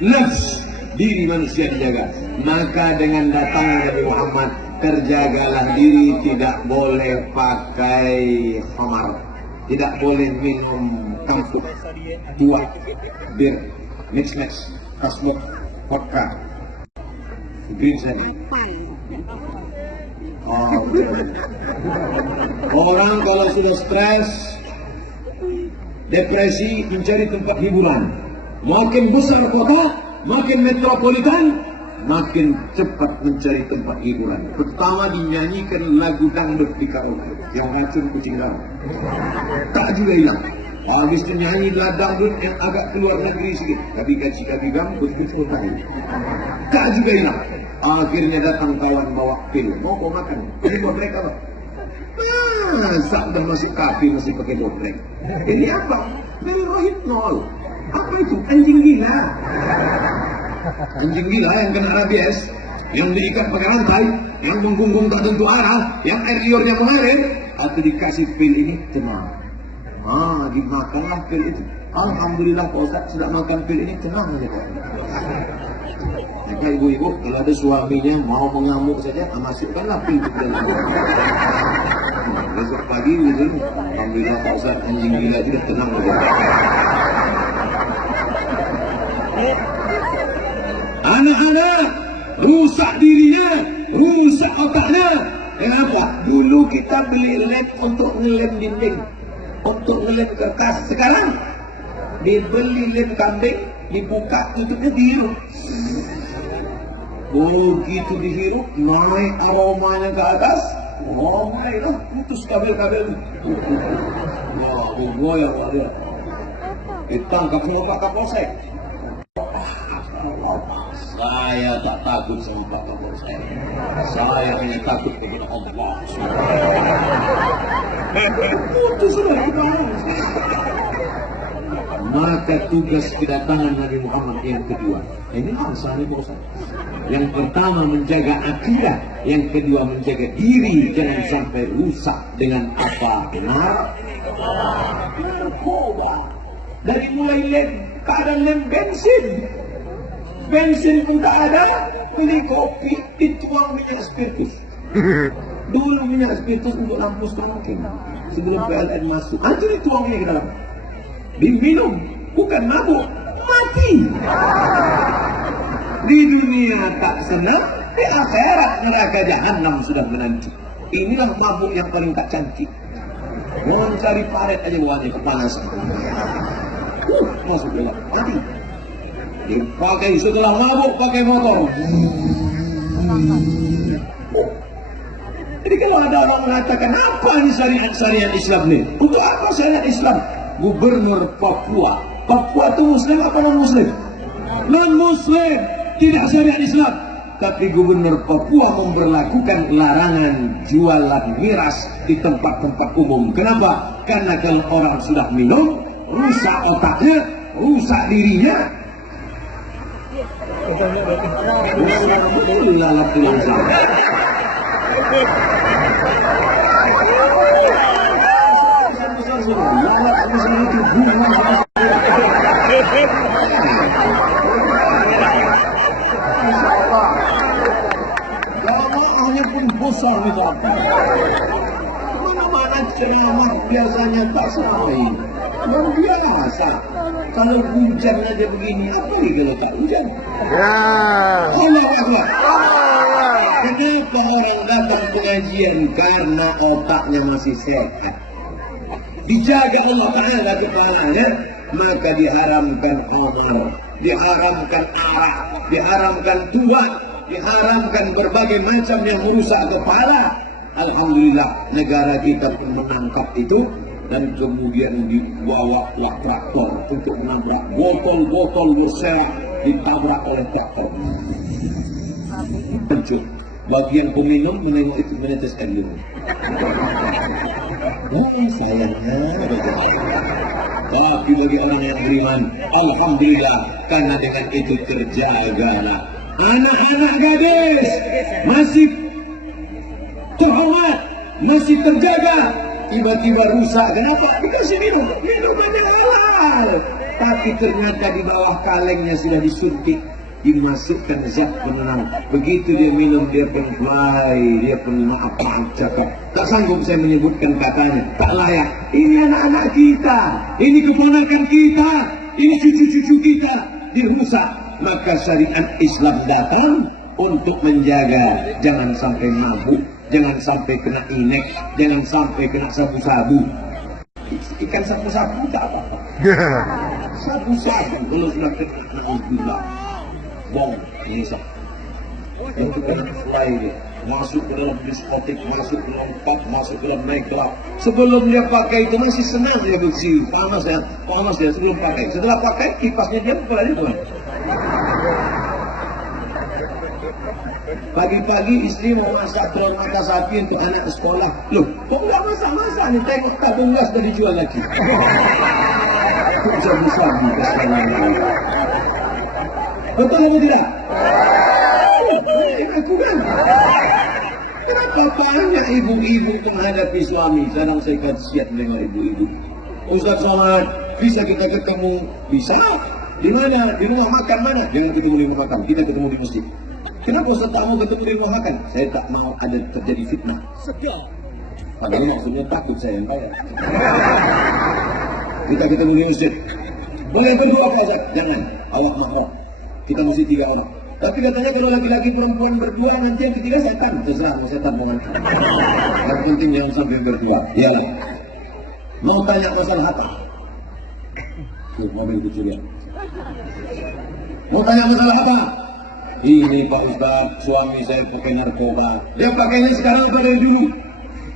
Nafs, diri manusia dijaga. Maka dengan datangnya Nabi Muhammad, terjagalah diri. Tidak boleh pakai khamar, tidak boleh minum kampuk, tua, bir, mix, kasmuk, vodka, green sand. Orang kalau sudah stres, depresi, mencari tempat hiburan. Makin besar kota, makin metropolitan, makin cepat mencari tempat hiburan. Pertama dinyanyikan lagu dangdut di karaoke, yang racun kucing dalam. Tak juga hilang. Habis itu nyanyi dangdut yang agak keluar negeri sedikit, tapi kaci gam betul tahu. Tak juga hilang. Akhirnya datang kawan bawa pil, mau makan. Ini buat mereka, Pak. Masa udah masuk kafe masih pakai dopleng. Ini apa? Dari rohipnol. Apa itu? Anjing gila. Anjing gila yang kena rabies, yang diikat pakai rantai, yang menggunggung tak tentu arah, yang air liurnya mengalir, atau dikasih pil ini, tenang. Dimakanlah pil itu. Alhamdulillah Pak Ustaz, sudah makan pil ini, tenang saja Pak. Maka ibu-ibu, kalau ada suaminya mau mengamuk saja, masukkanlah pil ke dalam. Besok pagi, alhamdulillah Pak Ustaz, anjing gila sudah tenang saja. Anak-anak rusak dirinya, rusak otaknya. Kenapa? Dulu kita beli lem untuk ngelem dinding, untuk ngelem kertas. Sekarang dibeli lem kambing, dibuka tutupnya dihirup. Begitu dihirup, naik aromanya ke atas. Oh, naiklah, putus kabel-kabel. Wah, yang ada. Ditangkap semua Pak Kapolsek. Saya tak takut sama Pak Kapolsek. Saya hanya takut kepada Allah. Putus sudah hilang. Maka tugas kedatangan Nabi Muhammad yang kedua, ini masalahnya bosan. Yang pertama menjaga akidah, yang kedua menjaga diri jangan sampai rusak dengan apa? Narkoba. Dari mulai lem, keadaan lem bensin pun tak ada, beli kopi, dituang minyak spiritus. Dulu minyak spiritus untuk lampu semakin sebelum PLN masuk, nanti dituangnya ke dalam, diminum, bukan mabuk, mati. Di dunia tak senang, di akhirat neraka jahanam sudah menanti. Inilah mabuk yang paling tak cantik. Mau cari paret aja wajah kepanasan. Masuk dalam, mati. Dipakai setelah mabuk pakai motor. Jadi kalau ada orang mengatakan apa ini syariat Islam nih? Untuk apa syariat Islam? Gubernur Papua itu Muslim apa non Muslim? Non Muslim, tidak syariat Islam. Tapi Gubernur Papua memberlakukan larangan jualan miras di tempat-tempat umum. Kenapa? Karena kalau orang sudah minum, rusak otaknya, rusak dirinya. Lalap tulang saya. Hanya pun besar itu apa? Mana-mana ceramah biasanya tak sampai. Yang biasa. Kalau hujan aja begini, apa nih kalau tak hujan? Ya. Allah Akbar. Kenapa orang datang pengajian? Karena otaknya masih sehat. Dijaga Allah Ta'ala kepalanya, maka diharamkan khamar, diharamkan arak, diharamkan tuak, diharamkan berbagai macam yang merusak kepala. Alhamdulillah negara kita pun menangkap itu dan kemudian dibawa traktor untuk menabrak botol-botol berserak, ditabrak oleh traktor. Hancur. Bagi yang peminum menengok itu menetes air liur. Sayangnya. Tapi bagi orang yang beriman, alhamdulillah, karena dengan itu terjagalah. Anak-anak gadis masih terhormat, masih terjaga. Tiba-tiba rusak. Kenapa? Dikasih minumannya halal. Tapi ternyata di bawah kalengnya sudah disuntik, dimasukkan zat penenang. Begitu dia minum, dia pun fly, dia pun maaf cakap. Tak sanggup saya menyebutkan katanya, tak layak. Ini anak-anak kita, ini keponakan kita, ini cucu-cucu kita dirusak. Maka syariat Islam datang untuk menjaga, jangan sampai mabuk, jangan sampai kena inek, jangan sampai kena sabu-sabu. Ikan sabu-sabu tak apa-apa. Sabu-sabu kalau sudah kena na'udzubillah, bom, nisab. Itu kena fly dia, masuk ke dalam diskotik, masuk ke dalam pub, masuk ke dalam nightclub. Sebelum dia pakai itu masih senang dia bersih, panas ya sebelum pakai. Setelah pakai kipasnya dia buka lagi tuan. Pagi-pagi istri mau masak telur mata sapi untuk anak sekolah. Loh, kok nggak masak-masak nih? Tengok tabung gas dah dijual lagi. Sabu-sabu kesalahan. Betul atau tidak? Aku kan. Kenapa banyak ibu-ibu menghadapi suami? Sekarang saya kasihan dengan ibu-ibu. Ustaz Somad, bisa kita ketemu? Bisa. Di mana? Di rumah makan mana? Jangan ketemu di rumah makan. Kita ketemu di masjid. Kenapa Ustaz tak mau ketemu di rumah makan? Saya tak mau ada terjadi fitnah. Padahal maksudnya takut saya yang bayar. Kita ketemu di masjid. Boleh berdua Ustaz? Jangan. Awak mahmud. Kita mesti 3 orang. Tapi katanya kalau laki-laki perempuan berdua, nanti yang ketiga setan. Terserah mau setan dengan. Yang penting jangan sampai berdua. Ya. Mau tanya masalah apa? Tuh, mobil kecil ya. Mau tanya masalah apa? Ini Pak Ustaz, suami saya pakai narkoba. Dia pakainya sekarang atau dari dulu?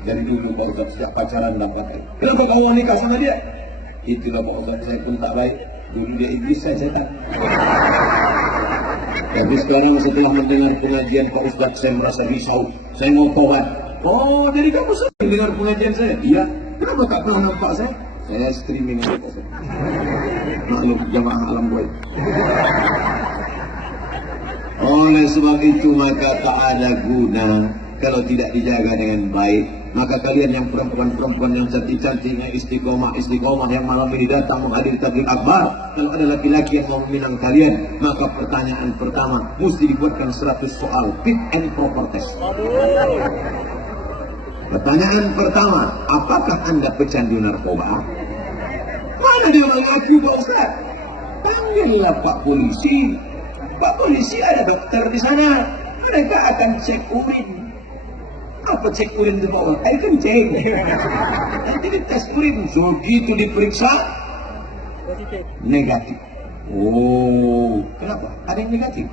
Dari dulu Pak Ustaz, sejak pacaran dan pakai. Kenapa kamu nikah sama dia? Itulah Pak Ustaz, saya pun tak baik. Dulu dia iblis, saya setan. Tapi sekarang setelah mendengar pengajian Pak Ustaz, saya merasa risau. Saya mau tobat. Oh, jadi kamu sering dengar pengajian saya? Iya. Kenapa tak pernah nampak saya? Saya streaming aja Pak Ustaz. Maklum, jamaah alam boy. Oleh sebab itu maka tak ada guna kalau tidak dijaga dengan baik. Maka kalian yang perempuan-perempuan yang cantik-cantik, yang istiqomah yang malam ini datang menghadiri tabligh akbar, kalau ada laki-laki yang mau meminang kalian, maka pertanyaan pertama mesti dibuatkan 100 soal fit and proper test. Pertanyaan pertama, apakah Anda pecandu narkoba? Mana dia orang laki Pak Ustaz? Panggillah Pak Polisi. Pak Polisi ada dokter di sana. Mereka akan cek urin. Apa cek urin itu Pak? Air kencing. Nanti dites urin. Begitu diperiksa negatif. Oh, kenapa? Ada yang negatif.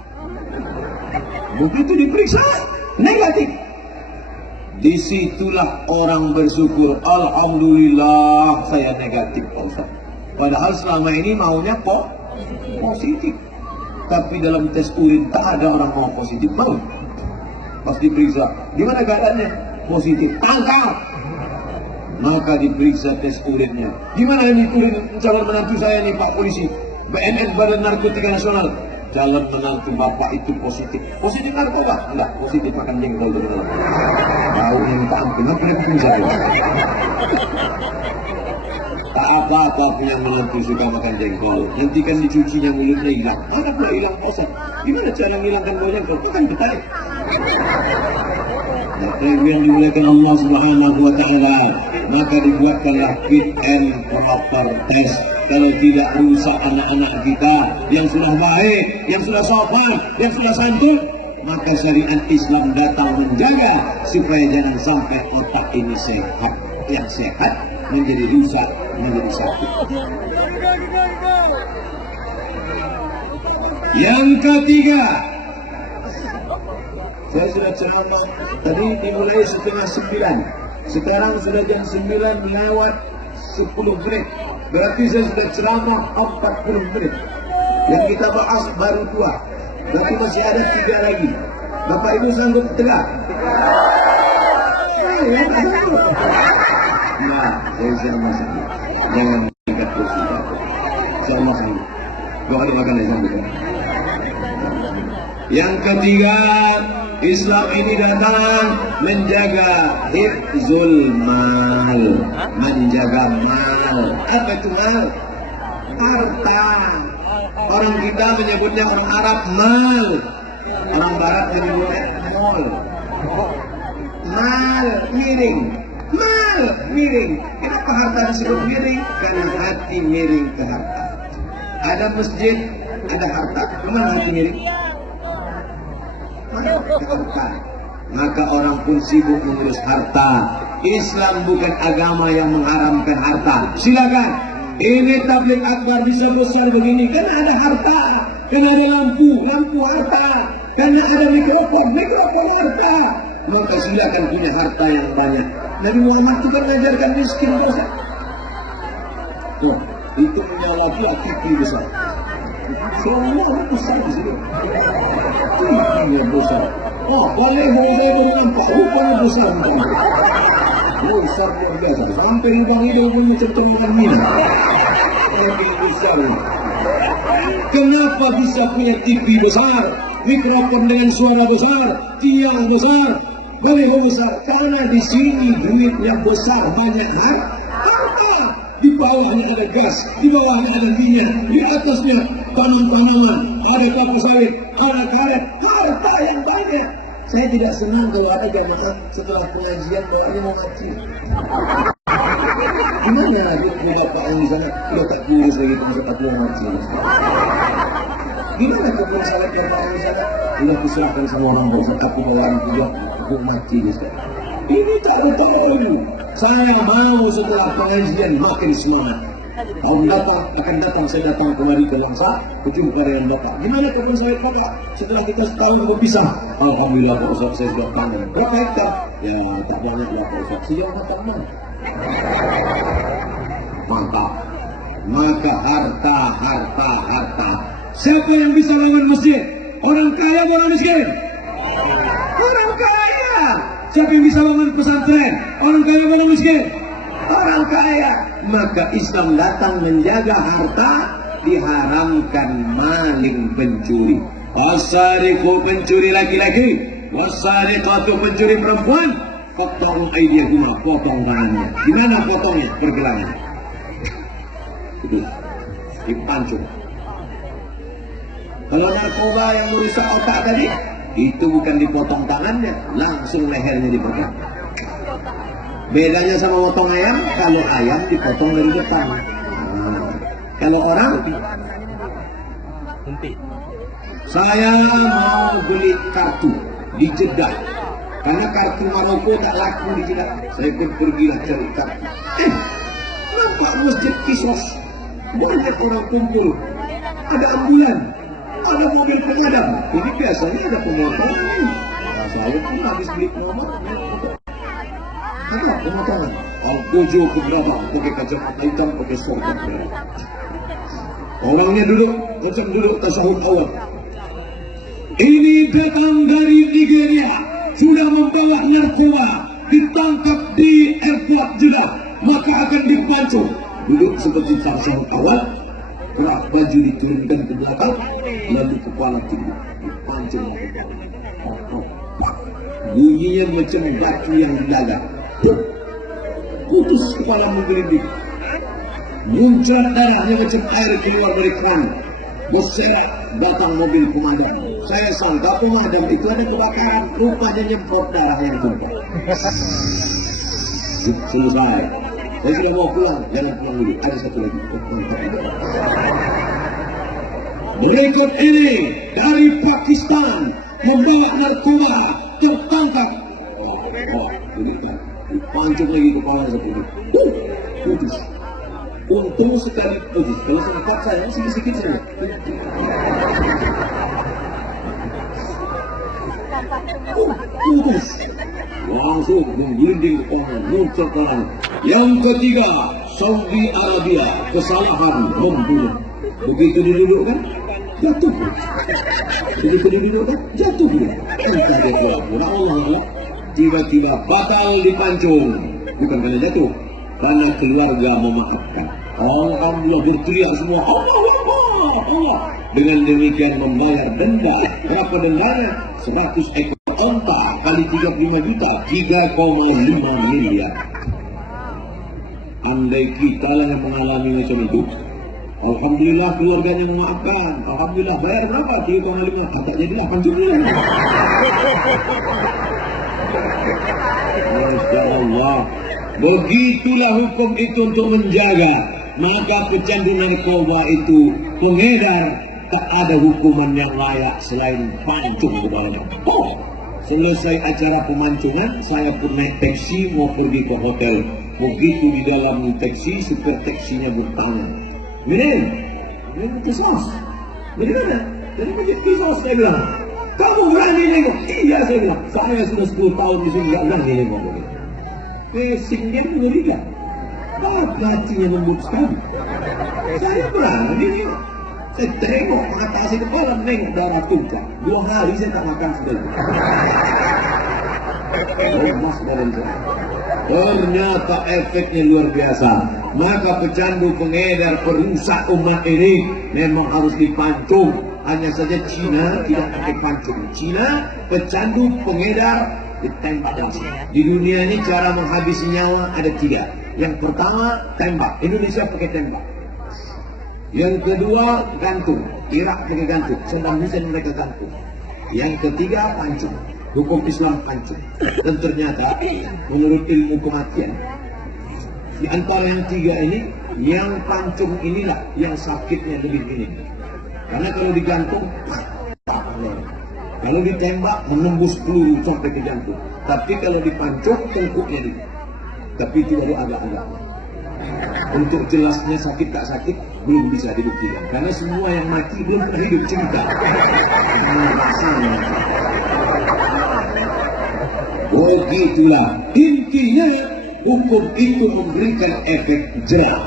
Begitu diperiksa negatif. Disitulah orang bersyukur. Alhamdulillah saya negatif Pak Ustaz. Padahal selama ini maunya kok positif. Tapi dalam tes urin tak ada orang mau positif, mau. Pas diperiksa, gimana keadaannya? Positif, tangkap. Maka diperiksa tes urinnya. Gimana ini urin calon menantu saya nih Pak Polisi? BNN Badan Narkotika Nasional. calon menantu bapak itu positif. Positif narkoba? Enggak, positif makan jengkol dari dalam. Tahu yang minta ampun, apa yang bisa dia? Tak apa-apa punya menantu suka makan jengkol. Nanti kan dicucinya mulutnya hilang. Mana pula hilang bosan? Gimana cara menghilangkan bau jengkol? Makan betai. Maka yang dimuliakan Allah Subhanahu wa Ta'ala, maka dibuatkanlah fit and proper test. Kalau tidak rusak anak-anak kita yang sudah baik, yang sudah sopan, yang sudah santun, maka syariat Islam datang menjaga supaya jangan sampai otak ini sehat. Yang sehat menjadi rusak, menjadi sakit. Yang ketiga, saya sudah ceramah tadi dimulai setengah 9. Sekarang sudah jam 9 lewat 10 menit. Berarti saya sudah ceramah 40 menit. Yang kita bahas baru 2. Berarti masih ada 3 lagi. Bapak Ibu sanggup tegak? Nah, saya masih jangan dekat kursi. Saya masih. Gua ada makan ya sampai. Yang ketiga, Islam ini datang menjaga hifzul mal, menjaga mal. Apa itu mal? Harta. Orang kita menyebutnya orang Arab mal, orang Barat menyebutnya mall. Mal miring, mal miring. Kenapa harta disebut miring? Karena hati miring ke harta. Ada masjid, ada harta. Kemana hati miring? Harta. Maka orang pun sibuk mengurus harta. Islam bukan agama yang mengharamkan harta. Silakan. Ini tabligh akbar bisa besar begini karena ada harta, karena ada lampu harta, karena ada mikrofon harta. Maka silakan punya harta yang banyak. Nabi Muhammad itu kan mengajarkan miskin dosa. Tuh, itu punya laki-laki besar. Semua besar di sini. Tingginya besar. Oh, boleh saya baru nampak. Rupanya besar. Besar luar biasa. Sampai lubang hidung punya centang mina. Lebih besar. Kenapa bisa punya TV besar? Mikrofon dengan suara besar, tiang besar, baliho besar? Karena di sini duitnya besar, banyak harta. Di bawahnya ada gas, di bawahnya ada minyak, di atasnya tanam-tanaman, ada kelapa sawit, ada karet, harta yang banyak. Saya tidak senang kalau ada jamaah setelah pengajian doanya mau ngaji. Gimana dia bapak yang di sana udah tak kurus lagi masa tak mau ngaji? Gimana kebun sawit yang bapak di sana udah kuserahkan semua orang bosan aku bawa orang juga aku ngaji di sana. Ini tak ada tahu. Saya mau setelah pengajian makin semangat. Tahun akan datang saya datang kemari ke Langsa, berjumpa dengan Bapak. Gimana kebun sawit Bapak? Setelah kita setahun berpisah, alhamdulillah Pak Ustaz saya sudah panen. Berapa hektar? Ya tak banyak lah Pak Ustaz. Sejauh matang mana? Mantap. Maka harta. Siapa yang bisa bangun masjid? Orang kaya atau orang miskin? Orang kaya. Siapa yang bisa bangun pesantren? Orang kaya atau orang miskin? Orang kaya. Maka Islam datang menjaga harta, diharamkan maling pencuri. Wasariqu pencuri laki-laki, wasariqatu pencuri perempuan, potong aydiyahuma, potong tangannya. Gimana potongnya? Pergelangan. Itu dipancung. Kalau narkoba yang merusak otak tadi, itu bukan dipotong tangannya, langsung lehernya dipotong. Bedanya sama potong ayam, kalau ayam dipotong dari depan. Kalau orang, saya mau beli kartu di Jeddah, karena kartu Maroko tak laku di Jeddah. Saya pun pergilah cari kartu. Nampak masjid Kisos, banyak orang kumpul, ada ambulan, ada mobil pemadam. Ini biasanya ada pemotongan. Saya pun habis beli nomor. Ada pemotongan. Al-Gojo ke belakang, pakai kacamata hitam, pakai sorban. Orangnya duduk, macam duduk tasawuf awal. Ini datang dari Nigeria, sudah membawa narkoba, ditangkap di airport Jeddah, maka akan dipancung. Duduk seperti tasawuf awal, kerak baju diturunkan ke belakang, lalu kepala tinggi dipancung lagi. Bunyinya macam batu yang dilaga. Putus kepala menggelinding. Muncrat darahnya macam air keluar dari keran. Berserak datang mobil pemadam. Saya sangka pemadam itu ada kebakaran, rupanya nyemprot darah yang tumpah. Selesai. Saya sudah mau pulang, jangan pulang dulu. Ada satu lagi. Berikut ini dari Pakistan membawa narkoba tertangkap. Dipancung lagi kepala seperti itu. Putus. Untung sekali putus. Kalau sempat saya sedikit saja. Putus. Langsung menggelinding kepala, muncul orang. Yang ketiga, Saudi Arabia, kesalahan membunuh. Begitu didudukkan, jatuh. Begitu didudukkan, jatuh dia. Entah dia pura-pura Allah. Tiba-tiba batal dipancung. Bukan karena jatuh, karena keluarga memaafkan. Alhamdulillah berteriak semua Allah. Dengan demikian membayar denda. Berapa dendanya? 100 ekor onta kali 35 juta, 3,5 miliar. Andai kita lah yang mengalami macam itu, alhamdulillah keluarganya memaafkan. Alhamdulillah bayar berapa? 3,5. Tak jadilah pancung dulu. Masya Allah. Begitulah hukum itu untuk menjaga. Maka pecandu narkoba itu, pengedar, tak ada hukuman yang layak selain pancung kepalanya. Selesai acara pemancingan, saya pun naik taksi mau pergi ke hotel. Begitu di dalam taksi, supir taksinya bertanya, Mirin kisos? Dari mana? Dari masjid kisos, saya bilang. Kamu berani nengok? Iya, saya bilang. Saya sudah 10 tahun di sini, tidak berani nengok. Pesingnya mengerikan. Hatinya lembut sekali. Saya berani nengok. Saya tengok mengatasi kepala, nengok darah tumpah. 2 hari saya tak makan sekali. Lemas badan saya. Ternyata efeknya luar biasa. Maka pecandu, pengedar, perusak umat ini memang harus dipancung. Hanya saja Cina tidak pakai pancung. Cina pecandu, pengedar ditembak langsung. Di dunia ini cara menghabisi nyawa ada 3. Yang pertama tembak. Indonesia pakai tembak. Yang kedua gantung. Irak pakai gantung. Saddam Hussein mereka gantung. Yang ketiga pancung. Hukum Islam pancung. Dan ternyata menurut ilmu kematian, di antara yang 3 ini, yang pancung inilah yang sakitnya lebih ini. Karena kalau digantung, kalau ditembak menembus peluru sampai ke jantung. Tapi kalau dipancung, tengkuknya di. Tapi itu baru agak-agak. Untuk jelasnya sakit tak sakit belum bisa dibuktikan. Karena semua yang mati belum pernah hidup cerita. Begitulah intinya, hukum itu memberikan efek jerah.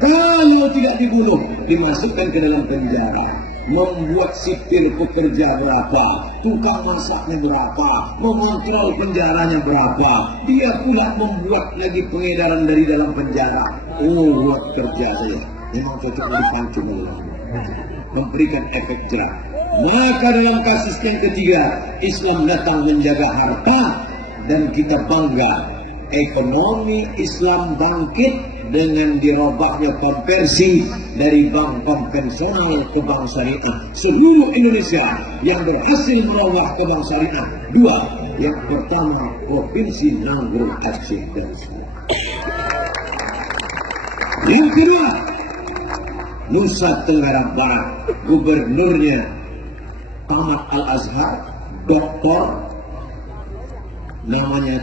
Kalau tidak dibunuh, dimasukkan ke dalam penjara. Membuat sipir pekerja berapa, tukang masaknya berapa, mengontrol penjaranya berapa. Dia pula membuat lagi pengedaran dari dalam penjara. Buat kerja saja memang cocok dipancung oleh memberikan efek jerah. Maka dalam kasus yang ketiga, Islam datang menjaga harta. Dan kita bangga, ekonomi Islam bangkit dengan dirobahnya konversi dari bank konvensional ke bank syariah. Seluruh Indonesia yang berhasil merubah ke bank syariah 2. Yang pertama Provinsi Nanggroe, Aceh dan Sabah. Yang kedua Nusa Tenggara Barat, gubernurnya Tamat Al-Azhar, Doktor namanya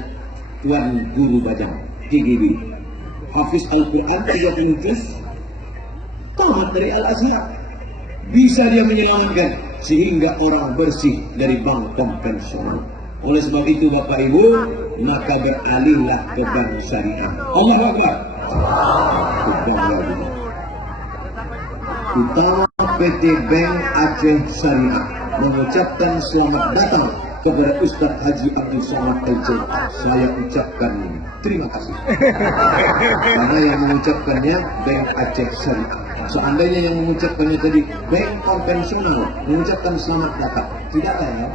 Tuan Guru Bajang, TGB, Hafiz Al-Quran 30 juz, tamat dari Al-Azhar. Bisa dia menyelamatkan sehingga orang bersih dari bank konvensional. Oleh sebab itu Bapak Ibu, maka beralihlah ke bank syariah. Allahu Akbar. Utama PT Bank Aceh Syariah mengucapkan selamat datang kepada Ustadz Haji Abdul Somad LC, saya ucapkan terima kasih. Karena yang mengucapkannya Bank Aceh Syariah. Seandainya yang mengucapkannya tadi bank konvensional, mengucapkan selamat datang, tidak ada ya.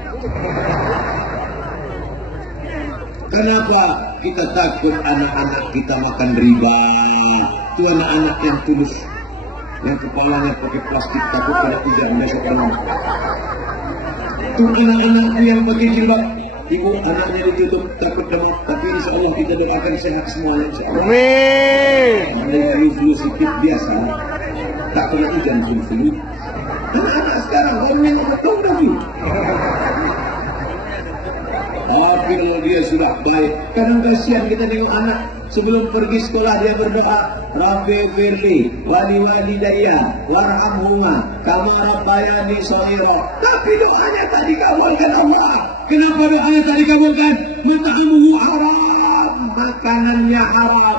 Kenapa kita takut anak-anak kita makan riba? Itu anak-anak yang tulus, yang kepalanya pakai plastik takut pada hujan besok malam. Itu anak-anakku yang pakai jilbab, ibu anaknya ditutup takut demam, tapi insya Allah kita doakan sehat semuanya insya Allah. Amin. Ada flu sedikit biasa, tak kena hujan flu. Anak-anak sekarang orang yang tahu lagi. Tapi kalau dia sudah baik, kadang kasihan kita tengok anak sebelum pergi sekolah dia berdoa, Rabbi firli wali daya warhamhuma kama rabbayani shaghira. Tapi doanya tak dikabulkan Allah. Kenapa doanya tak dikabulkan? Mat'amuhu haram, makanannya haram,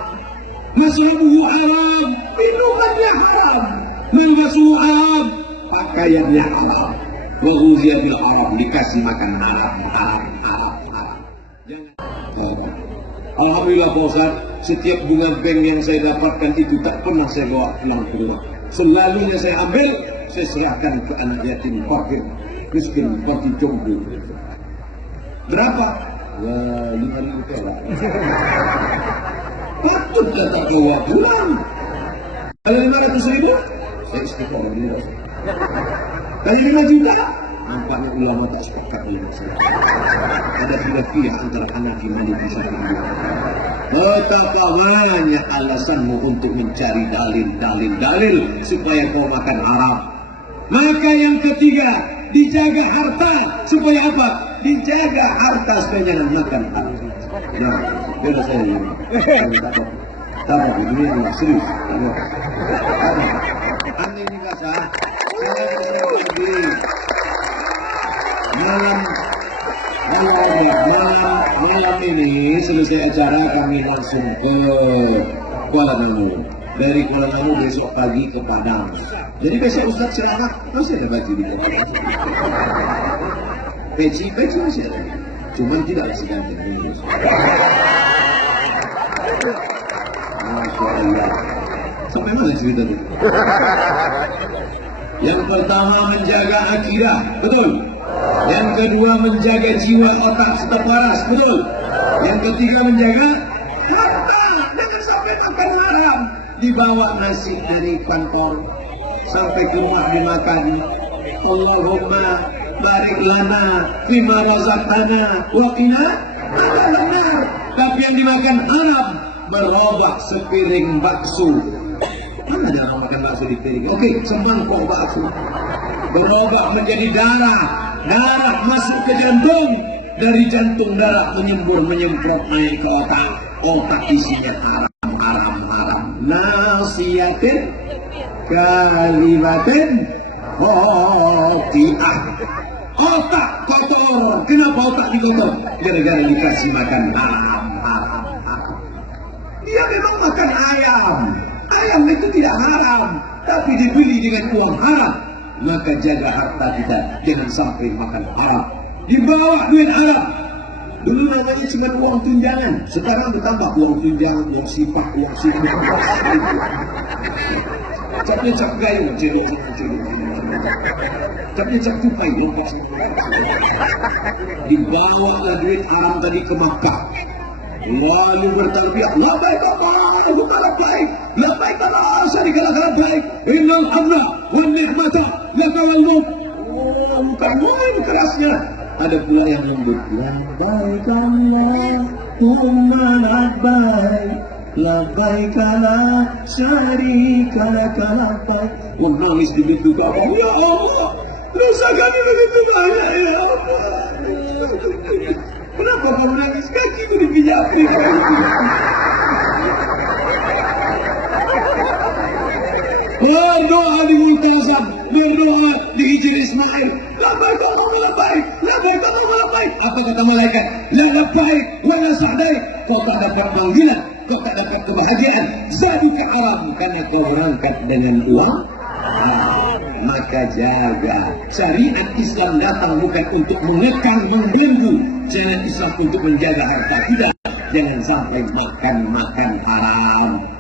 masrabuhu haram, minumannya haram, malbasuhu haram, pakaiannya haram, wa ghuziya bil haram, dikasih makan haram. Alhamdulillah Pak Ustaz, setiap bunga bank yang saya dapatkan itu tak pernah saya bawa pulang ke rumah. Selalunya saya ambil, saya serahkan ke anak yatim, fakir, miskin, fakir jomblo. Berapa? Ya 5.000 perak. Patut datang bawa pulang. Kalau 500.000, saya istiqomah dulu. Kali 5 juta, nampaknya ulama tak sepakat dengan saya. Ada khilafiyah antara Hanafi, Maliki, Syafi'i. Betapa banyak alasanmu untuk mencari dalil supaya kau makan haram. Maka yang ketiga, dijaga harta supaya apa? Dijaga harta supaya jangan makan haram. Nah, biar saya ini. Tapi ini adalah serius. Aneh ini kasar. Saya lagi malam ini selesai acara kami langsung ke Kuala Namu. Dari Kuala Namu besok pagi ke Padang. Jadi besok Ustaz ceramah masih ada baju di Kuala Namu. Peci masih ada. Cuman tidak masih ganteng. Masya Allah. Sampai mana cerita itu? Yang pertama menjaga akidah, betul. Yang kedua menjaga jiwa otak serta paras, betul. Yang ketiga menjaga harta, jangan sampai makan haram. Dibawa nasi dari kantor sampai ke rumah dimakan. Allahumma barik lana fima razaqtana wa qina adzabannar. Tapi yang dimakan haram, berobak sepiring bakso. Mana ada orang makan bakso di piring? Oke, semangkok bakso. Berobak menjadi darah masuk ke jantung, dari jantung darah menyemprot naik ke otak isinya haram. Nasiyatin kalimatin khoti'ah. Otak kotor. Kenapa otak dikotor? Gara-gara dikasih makan haram. Dia memang makan ayam. Ayam itu tidak haram, tapi dibeli dengan uang haram. Maka jaga harta kita, jangan sampai makan haram. Dibawa duit haram. Dulu namanya cuma uang tunjangan, sekarang ditambah uang tunjangan, uang sifat, uang sifat. Capnya cap gayu, cedok. Capnya cap tupai, dibawa duit haram tadi ke Makkah. Lalu bertalbiyah, labbaik Allahumma labbaik, labbaik la syarika lak labbaik, innal hamda wan ni'mata laka wal mulk. Oh, bukan kerasnya. Ada pula yang lembut. Labbaik Allahumma labbaik, labbaik la syarika lak labbaik. Oh, nangis di pintu Ka'bah. Ya Allah, dosa kami begitu banyak ya Allah. Kenapa kamu nangis? Kakimu dipijaki. Berdoa di Multazam, berdoa di Hijri Ismail. Labbaik Allahumma labbaik, labbaik Allahumma labbaik. Apa kata malaikat? La labbaik wa la sa'daik. Kau tak dapat panggilan, kau tak dapat kebahagiaan. Zaduka haram, karena kau berangkat dengan uang. maka jaga. Syariat Islam datang bukan untuk mengekang, membelenggu. Syariat Islam untuk menjaga harta kita. Jangan sampai makan haram.